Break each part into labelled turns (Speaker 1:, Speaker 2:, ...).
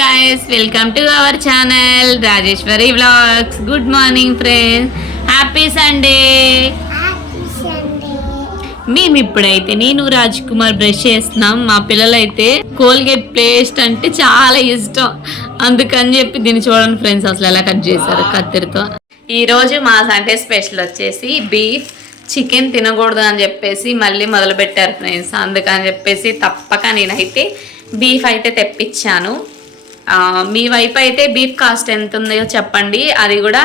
Speaker 1: Guys welcome to our channel Rajeshwari vlogs good morning friends happy Sunday మేము ఇప్పుడైతే నేను Raj Kumar brush చేస్తున్నాం. మా పిల్లలైతే కోల్గేట్ పేస్ట్ అంటే చాలా ఇష్టం. అందుకని చెప్పి దీన్ని చూడండి ఫ్రెండ్స్ అసలు ఎలా కట్ చేశారు కత్తిరితో. ఈరోజు మా సండే స్పెషల్ వచ్చేసి బీఫ్ చికెన్ తినకూడదు అని చెప్పేసి మళ్ళీ మొదలు పెట్టారు ఫ్రెండ్స్ అందుకని చెప్పేసి తప్పక నేనైతే బీఫ్ అయితే తెప్పించాను. మీ వైపు అయితే బీఫ్ కాస్ట్ ఎంత ఉందో చెప్పండి. అది కూడా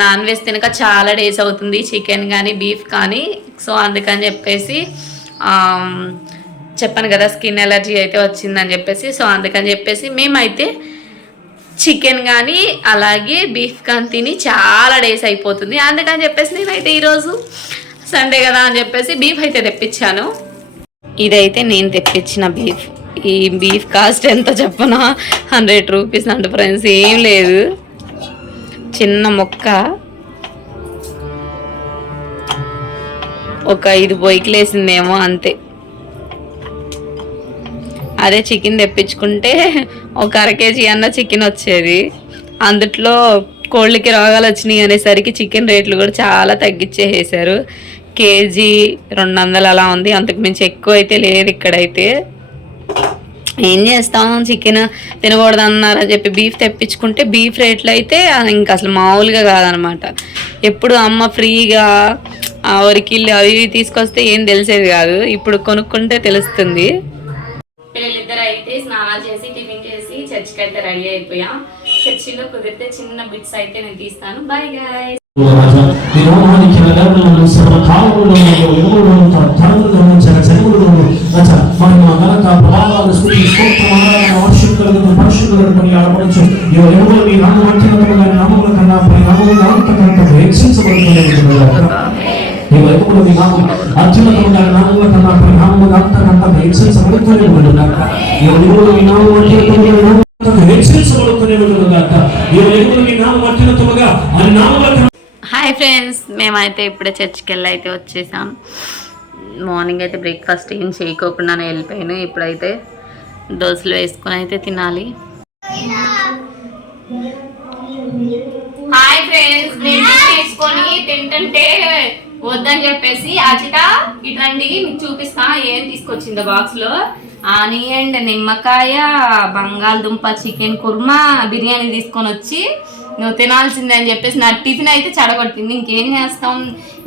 Speaker 1: నాన్ వెజ్ తినక చాలా డేస్ అవుతుంది చికెన్ కానీ బీఫ్ కానీ. సో అందుకని చెప్పేసి చెప్పాను కదా స్కిన్ ఎలర్జీ అయితే వచ్చిందని చెప్పేసి. సో అందుకని చెప్పేసి మేమైతే చికెన్ కానీ అలాగే బీఫ్ కానీ తిని చాలా డేస్ అయిపోతుంది. అందుకని చెప్పేసి నేనైతే ఈరోజు సండే కదా అని చెప్పేసి బీఫ్ అయితే తెప్పించాను. ఇదైతే నేను తెప్పించిన బీఫ్. ఈ బీఫ్ కాస్ట్ ఎంత చెప్పనా? హండ్రెడ్ రూపీస్ అంట ఫ్రెండ్స్ ఏం లేదు. చిన్న మొక్క. ఒక ఐదు బొయ్యికిలేసిందేమో అంతే. అదే చికెన్ తెప్పించుకుంటే ఒక అర కేజీ అన్న చికెన్ వచ్చేది. అందుట్లో కోళ్ళకి రోగాలు వచ్చినాయి అనేసరికి చికెన్ రేట్లు కూడా చాలా తగ్గించేసేసారు కేజీ రెండు వందలు అలా ఉంది. అంతకు మించి ఎక్కువ అయితే లేదు ఇక్కడైతే. ఏం చేస్తాం? చికెన్ తినకూడదు అన్నారని చెప్పి బీఫ్ తెప్పించుకుంటే బీఫ్ రేట్లు అయితే ఇంకా అసలు మామూలుగా కాదనమాట. ఎప్పుడు అమ్మ ఫ్రీగా ఆ వరికిల్లు అవి ఇవి తీసుకొస్తే ఏం తెలిసేది కాదు. ఇప్పుడు కొనుక్కుంటే తెలుస్తుంది. పిల్లలిద్దరు అయితే స్నానాలు చేసి టిఫిన్ చేసి చర్చికి అయితే రెడీ అయిపోయాం. చర్చిలో కుదిరితే చిన్న బిట్స్ అయితే నేను తీస్తాను. బాయ్ గాయ్
Speaker 2: సర్వకాలంలో మనం తరములు ప్రభావాలు ఆడపడచ్చు ఈ మీ నామ వంచనము నామముల కన్నా పై నామముల అంతకంత మీ నామం నామముల కన్నా పై నామముల అంతకంత హెచ్చించబడుతూనే ఈ మీ నామం హెచ్చించబడుతూనే మీ నామం ఆ నామముల
Speaker 1: హాయ్ ఫ్రెండ్స్ మేమైతే ఇప్పుడే చర్చికి వెళ్ళి అయితే వచ్చేసాం. మార్నింగ్ అయితే బ్రేక్ఫాస్ట్ ఏం చేయకోకుండానే వెళ్ళిపోయాను. ఇప్పుడైతే దోశలు వేసుకొని అయితే తినాలి. హాయ్ ఫ్రెండ్స్ తీసుకొని తింటుంటే వద్దని చెప్పేసి అచిత ఇటండి మీకు చూపిస్తా ఏం తీసుకొచ్చిందో బాక్స్లో ఆనియన్ నిమ్మకాయ బంగాళదుంప చికెన్ కుర్మా బిర్యానీ తీసుకొని వచ్చి నువ్వు తినాల్సిందే అని చెప్పేసి నా టిఫిన్ అయితే చెడగొట్టింది. ఇంకేం చేస్తాం?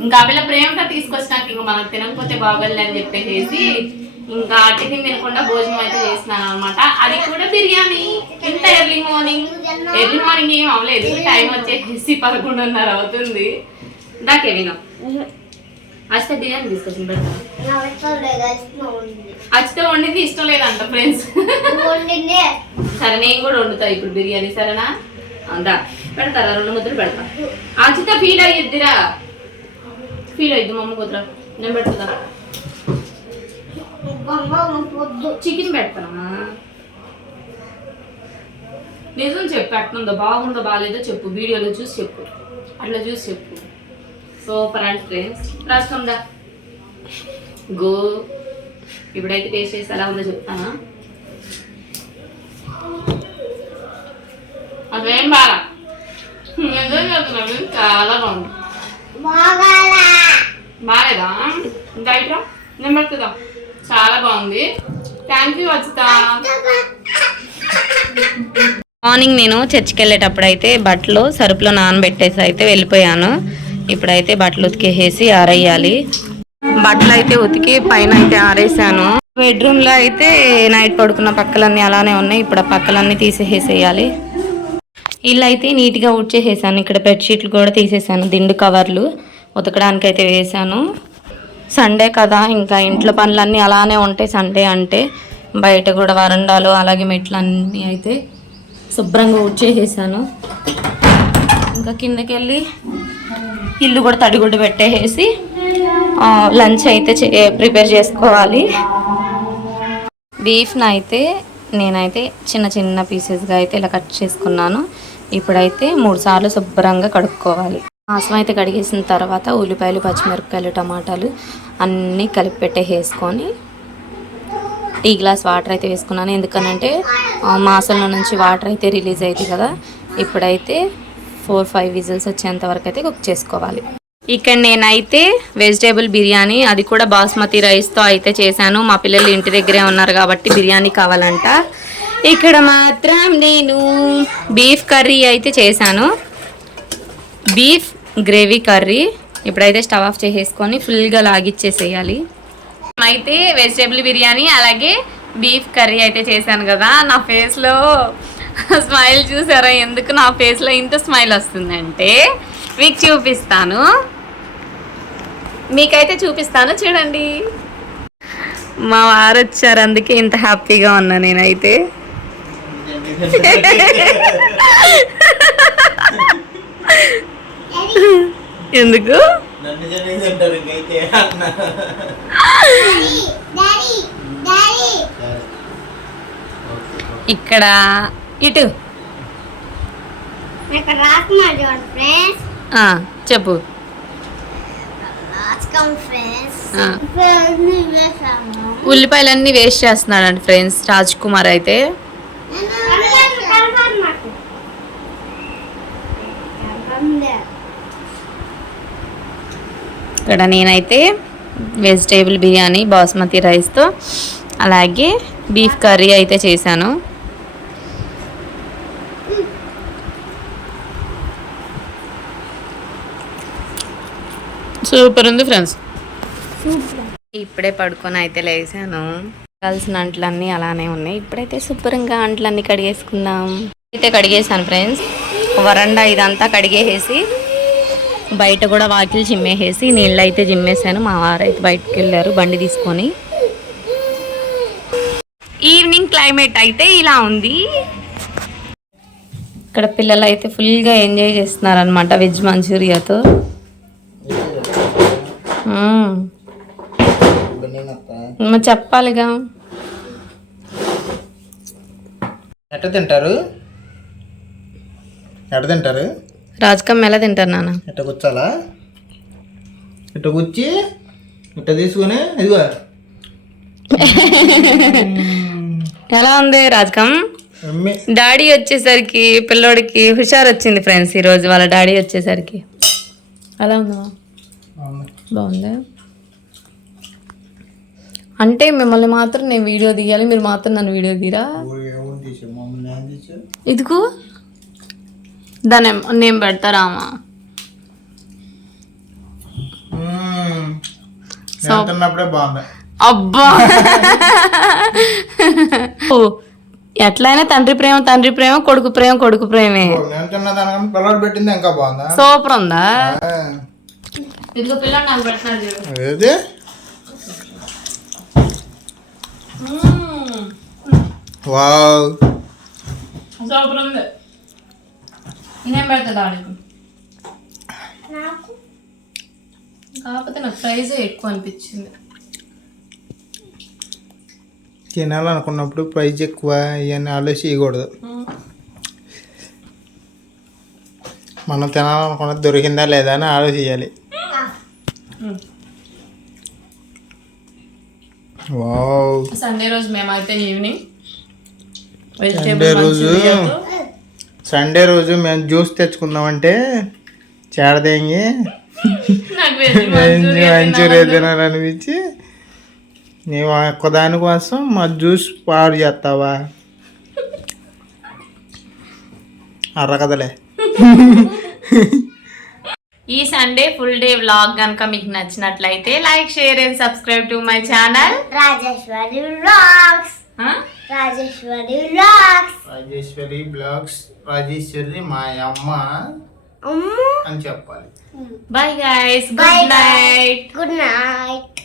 Speaker 1: ఇంకా పిల్ల ప్రేమగా తీసుకొచ్చినాక ఇంకా మనం తినకపోతే బాగోలే అని చెప్పేసి ఇంకా టిఫిన్ తినకుండా భోజనం అయితే చేసినాను అనమాట అది కూడా బిర్యానీ. ఇంత ఎర్లీ మార్నింగ్ ఎర్లీ మార్నింగ్ ఏం అవ్వలేదు టైం వచ్చేసి పదకొండున్నర అవుతుంది. దాకే విను అచ్చిత బిర్యానీ తీసుకొచ్చింది అచ్చిత వండింది ఇష్టం లేదంట ఫ్రెండ్స్ సరే నేను కూడా వండుతా ఇప్పుడు బిర్యానీ సరేనా? అందా. పెడతారా? రెండు ముద్రలు పెడతా. అచ్చిత ఫీల్ అయ్యిద్దిరా. ఫీల్ అయ్యిద్ది మా అమ్మ కుదరా నేను పెడతా చికెన్ పెడతానా? నిజం చెప్పు ఎట్లుందో? బాగుందో బాగాలేదో చెప్పు. వీడియోలో చూసి చెప్పు. అట్లా చూసి చెప్పు. సూపర్ అండ్ ఫ్రెండ్స్ రాసుకుందా? గో ఇప్పుడైతే టేస్ట్ చేసి ఎలా ఉందో చెప్తానా? బాగా నిజం చాలా బాగుంది. బాగాలేదా నేను పెడుతుందా? చాలా బాగుంది. థ్యాంక్ యూ వచ్చితా మార్నింగ్ నేను చర్చికి వెళ్ళేటప్పుడు అయితే బట్టలు సరుపులో నానబెట్టేసి అయితే వెళ్ళిపోయాను. ఇప్పుడైతే బట్టలు ఉతికేసేసి ఆరేయాలి. బట్టలు అయితే ఉతికి పైన అయితే ఆరేసాను. బెడ్రూమ్లో అయితే నైట్ పడుకున్న పక్కలన్నీ అలానే ఉన్నాయి. ఇప్పుడు ఆ పక్కలన్నీ తీసేసేయాలి. ఇల్లు అయితే నీట్గా ఉడ్చేసేసాను ఇక్కడ బెడ్షీట్లు కూడా తీసేసాను. దిండు కవర్లు ఉతకడానికి అయితే వేసాను. సండే కదా ఇంకా ఇంట్లో పనులన్నీ అలానే ఉంటాయి. సండే అంటే బయట కూడా వరండాలు అలాగే మెట్లు అన్నీ అయితే శుభ్రంగా ఉడ్చేసేసాను ఇంకా కిందకి వెళ్ళి ఇల్లు కూడా తడిగుడ్డు పెట్టేసి లంచ్ అయితే చే- ప్రిపేర్ చేసుకోవాలి. బీఫ్ని అయితే నేనైతే చిన్న చిన్న పీసెస్గా అయితే ఇలా కట్ చేసుకున్నాను. ఇప్పుడైతే మూడు సార్లు శుభ్రంగా కడుక్కోవాలి. మాంసం అయితే కడిగేసిన తర్వాత ఉల్లిపాయలు పచ్చిమిరపకాయలు టమాటాలు అన్నీ కలిపి పెట్టేసుకొని టీ గ్లాస్ వాటర్ అయితే వేసుకున్నాను. ఎందుకనంటే మాసంలో నుంచి వాటర్ అయితే రిలీజ్ అయింది కదా. ఇప్పుడైతే ఫోర్ ఫైవ్ విజిల్స్ వచ్చేంత వరకు అయితే కుక్ చేసుకోవాలి. ఇక్కడ నేనైతే వెజిటేబుల్ బిర్యానీ అది కూడా బాస్మతి రైస్తో అయితే చేశాను. మా పిల్లలు ఇంటి దగ్గరే ఉన్నారు కాబట్టి బిర్యానీ కావాలంట. ఇక్కడ మాత్రం నేను బీఫ్ కర్రీ అయితే చేశాను. Beef gravy curry. ఇప్పుడైతే స్టవ్ ఆఫ్ చేసేసుకొని ఫుల్గా లాగిచ్చేసేయాలి. అయితే వెజిటేబుల్ బిర్యానీ అలాగే బీఫ్ కర్రీ అయితే చేశాను కదా. నా ఫేస్లో స్మైల్ చూసారా? ఎందుకు నా ఫేస్లో ఇంత స్మైల్ వస్తుందంటే మీకు చూపిస్తాను. మీకైతే చూపిస్తాను చూడండి. మా వారు వచ్చారు అందుకే ఇంత హ్యాపీగా ఉన్నా నేనైతే. ఎందుకు? ఇక్కడ ఇటు. చెప్పు. ఉల్లిపాయలన్నీ వేస్ట్ చేస్తున్నాడండి ఫ్రెండ్స్. రాజ్ కుమార్ అయితే. ఇక్కడ నేనైతే వెజిటేబుల్ బిర్యానీ బాస్మతి రైస్తో అలాగే బీఫ్ కర్రీ అయితే చేశాను. సూపర్ ఉంది ఫ్రెండ్స్. ఇప్పుడే పడుకొని అయితే లేసాను కలిసిన అంట్లన్నీ అలానే ఉన్నాయి. ఇప్పుడైతే శుభ్రంగా అంట్లన్నీ కడిగేసుకుందాం. అయితే కడిగేసాను ఫ్రెండ్స్. వరండా ఇదంతా కడిగేసేసి బయట కూడా వాకిలు చిమ్మేసేసి నీళ్ళు అయితే చిమ్మేసాను మా వారు అయితే బయటకు వెళ్ళారు బండి తీసుకొని. ఈవినింగ్ క్లైమేట్ అయితే ఇలా ఉంది. ఇక్కడ పిల్లలు అయితే ఫుల్గా ఎంజాయ్ చేస్తున్నారనమాట వెజ్ మంచూరియాతో. చెప్పాలిగా?
Speaker 3: ఎట్ట తింటారు? ఎట్ట తింటారు?
Speaker 1: రాజకమ్మ ఎలా తింటారు నాన్న?
Speaker 3: ఎట్ట కూర్చాలా ఇట్ట కూర్చి ఇట్ట తీసుకుని ఇదిగో.
Speaker 1: ఎలా ఉంది రాజకం?
Speaker 3: అమ్మి
Speaker 1: డాడీ వచ్చేసరికి పిల్లోడికి హుషారు వచ్చింది ఫ్రెండ్స్ ఈరోజు వాళ్ళ డాడీ వచ్చేసరికి. ఎలా ఉందా బాగుందా. అంటే మిమ్మల్ని మాత్రం నేను వీడియో తీయాలి మీరు మాత్రం నన్ను వీడియో తీరా? ఇదిగో. దాని నేను పెడతారామా అబ్బా. ఓ, ఎట్లయినా తండ్రి ప్రేమ తండ్రి ప్రేమ కొడుకు ప్రేమ కొడుకు ప్రేమే.
Speaker 3: పెట్టింది ఇంకా బాగుందా?
Speaker 1: సూపర్ ఉందా? ఇదిగో పిల్లలు నాకు
Speaker 3: వావ్.
Speaker 1: సూపర్ ఉంది. నేను పెడతా దాడికి కాకపోతే నాకు ప్రైజ్ ఎక్కువ అనిపించింది
Speaker 3: తినాలనుకున్నప్పుడు ప్రైజ్ ఎక్కువ ఇవన్నీ ఆలోచించకూడదు మనం తినాలనుకున్నది దొరికిందా లేదా అని ఆలోచించాలి వావ్
Speaker 1: సండే రోజు మేమైతే ఈవినింగ్
Speaker 3: సండే రోజు సండే రోజు మేము జ్యూస్ తెచ్చుకుందామంటే చేడదేంగి మంచూరియా తినాలనిపించి నీవు ఒక్కదాని కోసం మా జ్యూస్ పాడు చేస్తావా? అర్రకదలే
Speaker 1: ఈ సండే ఫుల్ డే వ్లాగ్ కనుక మీకు నచ్చినట్లయితే like share and subscribe to my channel.
Speaker 4: Rajeshwari vlogs Rajeshwari vlogs
Speaker 3: Rajeshwari blogs Rajeshwari మా అమ్మ.
Speaker 4: అమ్మ
Speaker 3: అని చెప్పాలి.
Speaker 1: Bye guys good. Night
Speaker 4: good night